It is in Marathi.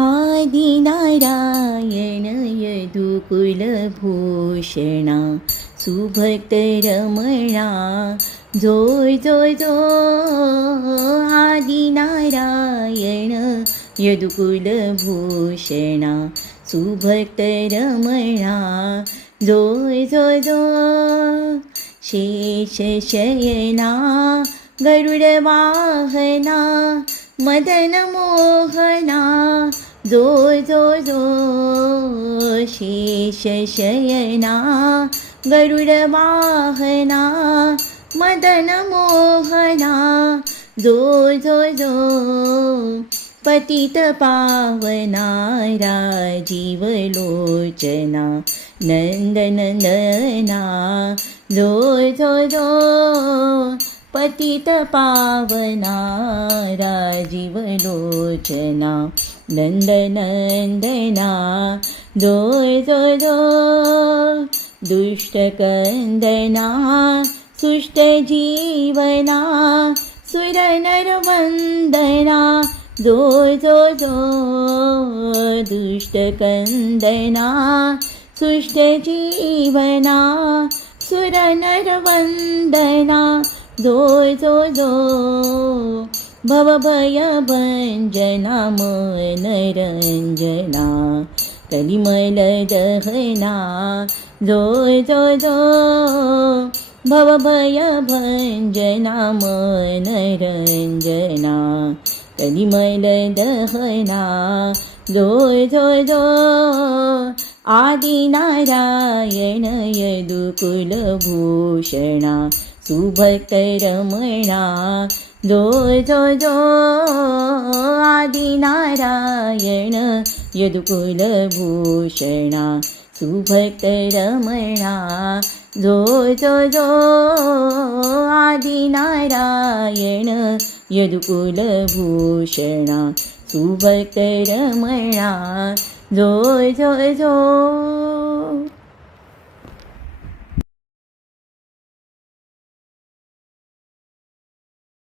आदिनारायण यदुकुलभूषणा सुभक्तरमणा जोय जोय जो आदिनारायण यदुकुलभूषणा सुभक्तरमणा जोय जोय जो शेषशयना गरुडवाहना मदनमोहना जोय जोय जो शेषशयना गरुडवाहना मदनमोहना जोय जोय जो पतितपावना राजीवलोचना नन्दनन्दना जोय जोय जो पतितपावना राजीवलोचना नन्दनन्दना जोय जोय जो दुष्टकन्दना सुष्टजीवना सुरनरवन्दना जोय जोय जो दुष्टकन्दना सुष्टजीवना सुरनरवन्दना जोय जोय जो भवभयभञ्जना मनरञ्जना कलिमलदहना जोय जोय जो भवभयभञ्जना मनरञ्जना कलिमलदहना जोय जोय जो आदिनारायण यदुकुलभूषणा सुभक्तरमणा जोय जोय जो आदिनारायण यदुकुलभूषणा सुभक्तरमणा जोय जोय जो आदिनारायण यदुकुलभूषणा सुभक्तरमणा जोय जोय जो